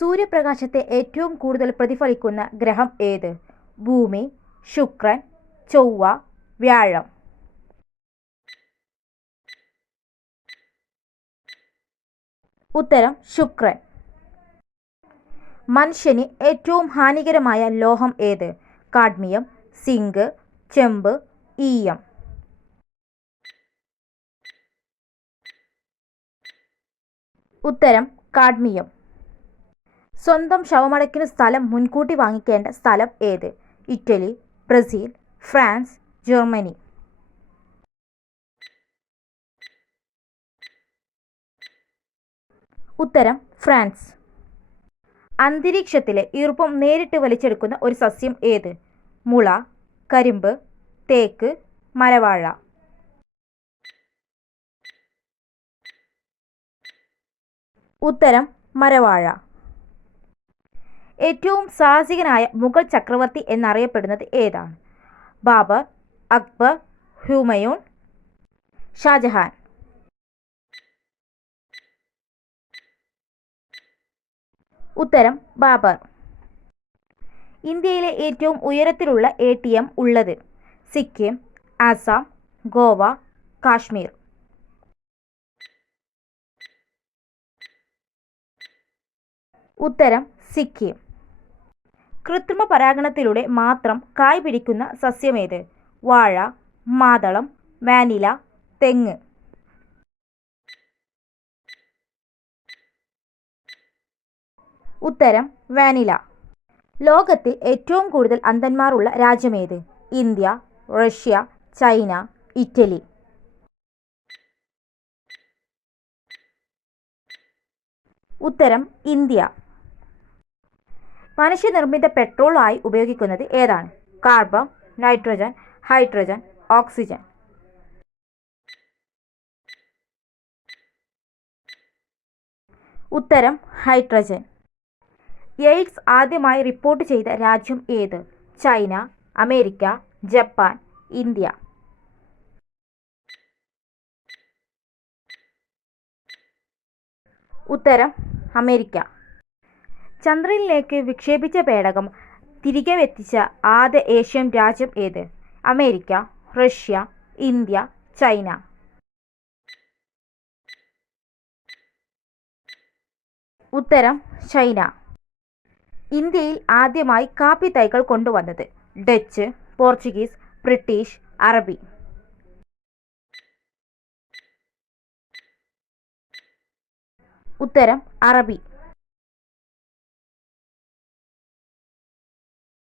സൂര്യപ്രകാശത്തെ ഏറ്റവും കൂടുതൽ പ്രതിഫലിക്കുന്ന ഗ്രഹം ഏത്? ഭൂമി ശുക്രൻ ചൊവ്വ വ്യാഴം. ഉത്തരം ശുക്രൻ. മനുഷ്യന് ഏറ്റവും ഹാനികരമായ ലോഹം ഏത്? കാഡ്മിയം സിങ്ക് ചെമ്പ് ഈയം. ഉത്തരം കാഡ്മിയം. സ്വന്തം ശവമടക്കിന് സ്ഥലം മുൻകൂട്ടി വാങ്ങിക്കേണ്ട സ്ഥലം ഏത്? Italy Brazil France Germany. ഉത്തരം ഫ്രാൻസ്. അന്തരീക്ഷത്തിലെ ഈർപ്പം നേരിട്ട് വലിച്ചെടുക്കുന്ന ഒരു സസ്യം ഏത്? മുള കരിമ്പ് തേക്ക് മരവാഴ. ഉത്തരം മരവാഴ. ഏറ്റവും സാഹസികനായ മുഗൾ ചക്രവർത്തി എന്നറിയപ്പെടുന്നത് ഏതാണ്? ബാബർ അക്ബർ ഹ്യൂമയൂൺ ഷാജഹാൻ. ഉത്തരം ബാബർ. ഇന്ത്യയിലെ ഏറ്റവും ഉയരത്തിലുള്ള എ ടി എം ഉള്ളത് സിക്കിം ആസാം ഗോവ കാശ്മീർ. ഉത്തരം സിക്കിം. കൃത്രിമ പരാഗണത്തിലൂടെ മാത്രം കായ് പിടിക്കുന്ന സസ്യമേത്? വാഴ മാതളം വാനില തെങ്ങ്. ഉത്തരം വാനില. ലോകത്തിൽ ഏറ്റവും കൂടുതൽ അന്ധന്മാരുള്ള രാജ്യമേത്? India Russia China Italy. ഉത്തരം ഇന്ത്യ. മനുഷ്യനിർമ്മിത പെട്രോൾ ആയി ഉപയോഗിക്കുന്നത് ഏതാണ്? Carbon nitrogen hydrogen oxygen. ഉത്തരം ഹൈഡ്രജൻ. എയ്ഡ്സ് ആദ്യമായി റിപ്പോർട്ട് ചെയ്ത രാജ്യം ഏത്? China America Japan India. ഉത്തരം അമേരിക്ക. ചന്ദ്രനിലേക്ക് വിക്ഷേപിച്ച പേടകം തിരികെ എത്തിച്ച ആദ്യ ഏഷ്യൻ രാജ്യം ഏത്? America Russia India China. ഉത്തരം ചൈന. ഇന്ത്യയിൽ ആദ്യമായി കാപ്പി തൈകൾ കൊണ്ടുവന്നത് ഡച്ച് പോർച്ചുഗീസ് ബ്രിട്ടീഷ് അറബി. ഉത്തരം അറബി.